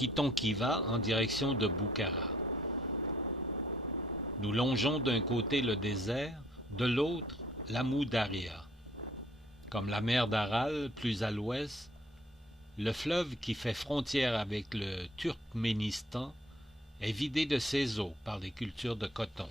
quittons Khiva en direction de Boukhara. Nous longeons d'un côté le désert, de l'autre l'Amou Daria. Comme la mer d'Aral, plus à l'ouest, le fleuve qui fait frontière avec le Turkménistan est vidé de ses eaux par les cultures de coton.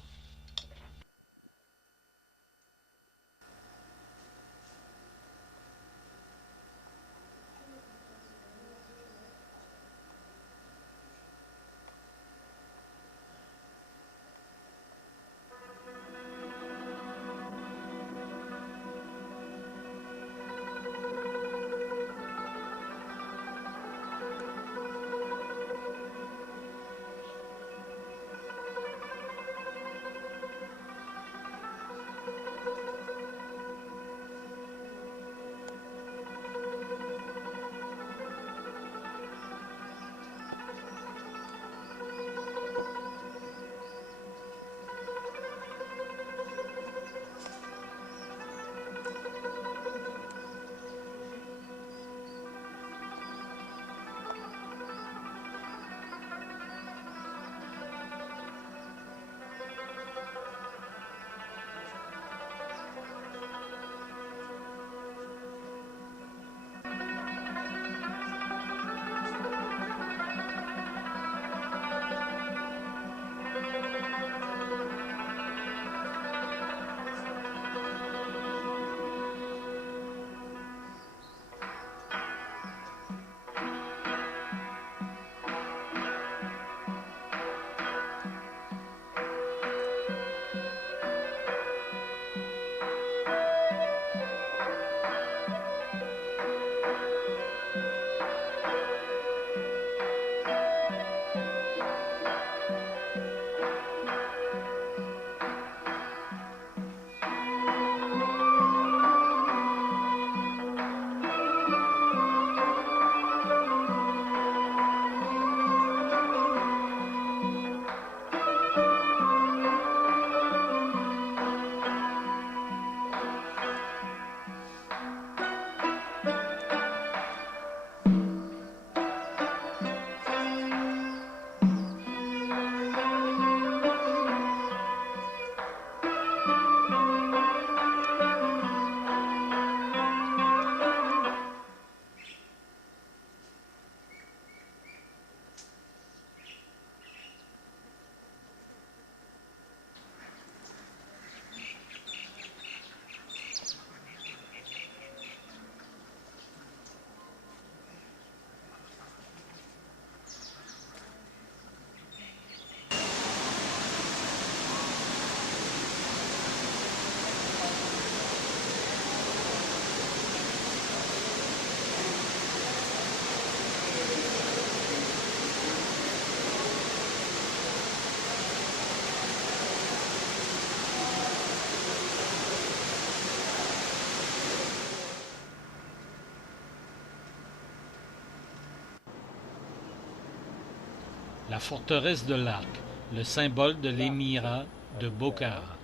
La forteresse de l'Arc, le symbole de l'émirat de Bokhara.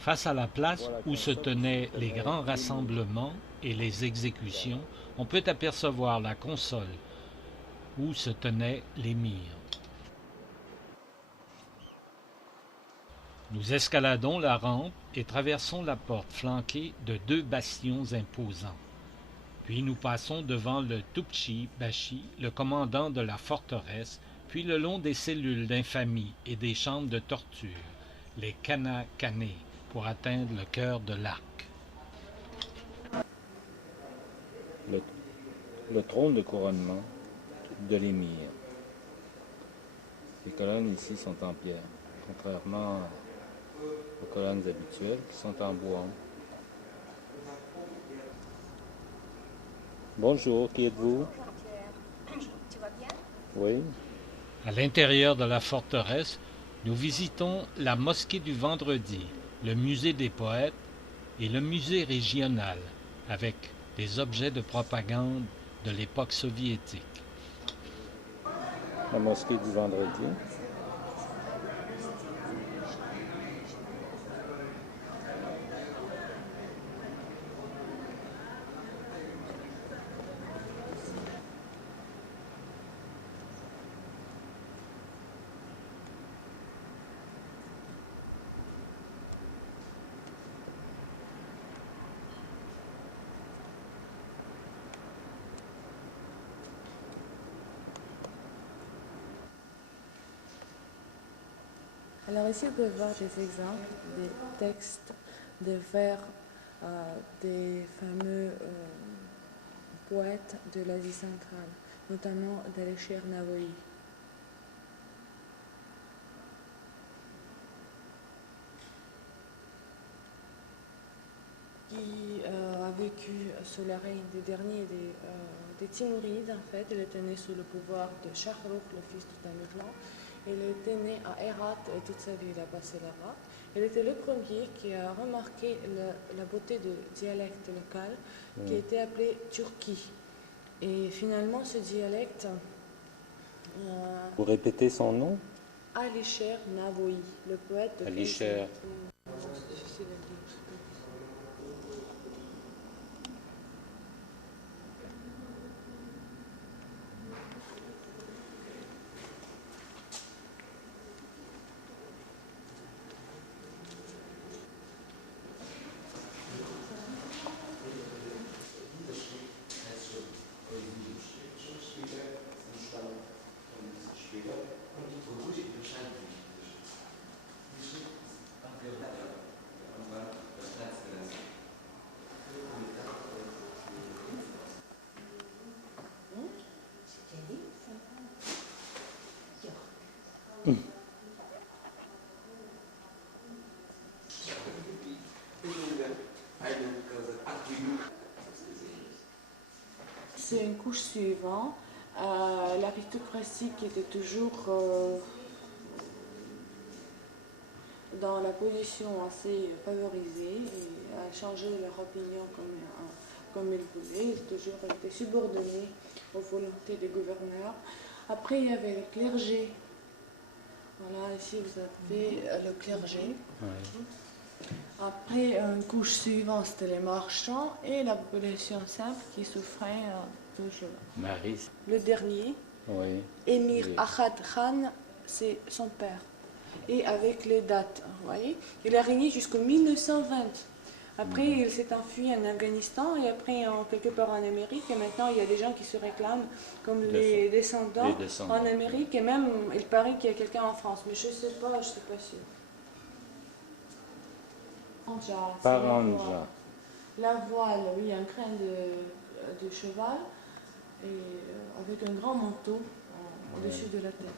Face à la place où se tenaient les grands rassemblements et les exécutions, on peut apercevoir la console où se tenait l'émir. Nous escaladons la rampe et traversons la porte flanquée de 2 bastions imposants. Puis nous passons devant le Tupchi Bashi, le commandant de la forteresse, puis le long des cellules d'infamie et des chambres de torture, les Kana-Kane, pour atteindre le cœur de l'arc. Le trône de couronnement de l'émir. Les colonnes ici sont en pierre, contrairement aux colonnes habituelles qui sont en bois. Bonjour, qui êtes-vous? Tu vas bien? Oui. À l'intérieur de la forteresse, nous visitons la mosquée du Vendredi, le musée des poètes et le musée régional, avec des objets de propagande de l'époque soviétique. La mosquée du Vendredi. Alors ici, vous pouvez voir des exemples des textes, des vers des fameux poètes de l'Asie centrale, notamment d'Alisher Navoï. Qui a vécu sous le règne des derniers des Timurides, en fait. Il était né sous le pouvoir de Shahrukh, le fils de Tamerlan. Il était né à Herat et toute sa vie il a passé là-bas. Il était le premier qui a remarqué la beauté du dialecte local qui était appelé Turki. Et finalement, ce dialecte... Vous répétez son nom? Alisher Navoï, le poète de Alisher. C'est difficile à dire. C'est une couche suivante. L'aristocratie qui était toujours dans la position assez favorisée et a changé leur opinion comme ils voulaient. Ils ont toujours été subordonnés aux volontés des gouverneurs. Après, il y avait le clergé. Voilà, ici vous avez le clergé. Ouais. Après, une couche suivante, c'était les marchands et la population simple qui souffrait de cela. Marie. Le dernier, Oui. Émir Oui. Ahad Khan, c'est son père. Et avec les dates, vous voyez, il a régné jusqu'en 1920. Après, il s'est enfui en Afghanistan et après quelque part en Amérique. Et maintenant, il y a des gens qui se réclament comme les descendants en Amérique. Et même, il paraît qu'il y a quelqu'un en France. Mais je ne sais pas sûr. Paranja. La voile, oui, un crin de cheval et avec un grand manteau au-dessus de la tête.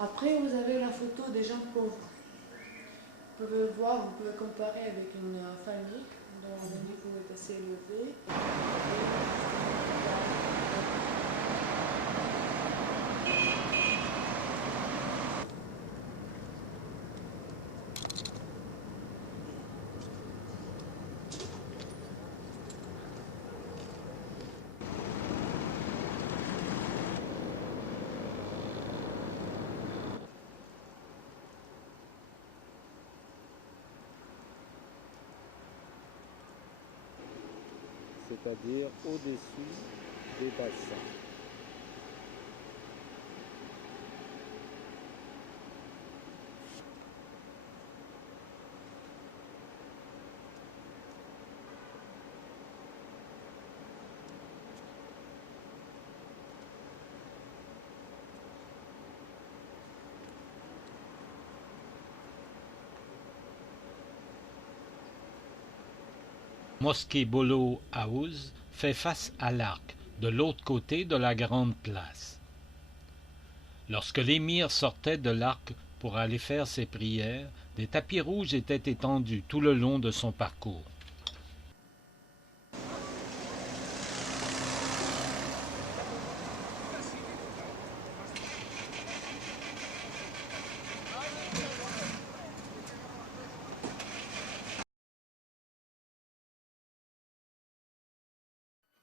Après, vous avez la photo des gens pauvres. Vous pouvez voir, vous pouvez comparer avec une famille dont le niveau est assez élevé. C'est-à-dire au-dessus des bassins. Mosquée Bolo House fait face à l'Arc, de l'autre côté de la grande place. Lorsque l'émir sortait de l'Arc pour aller faire ses prières, des tapis rouges étaient étendus tout le long de son parcours.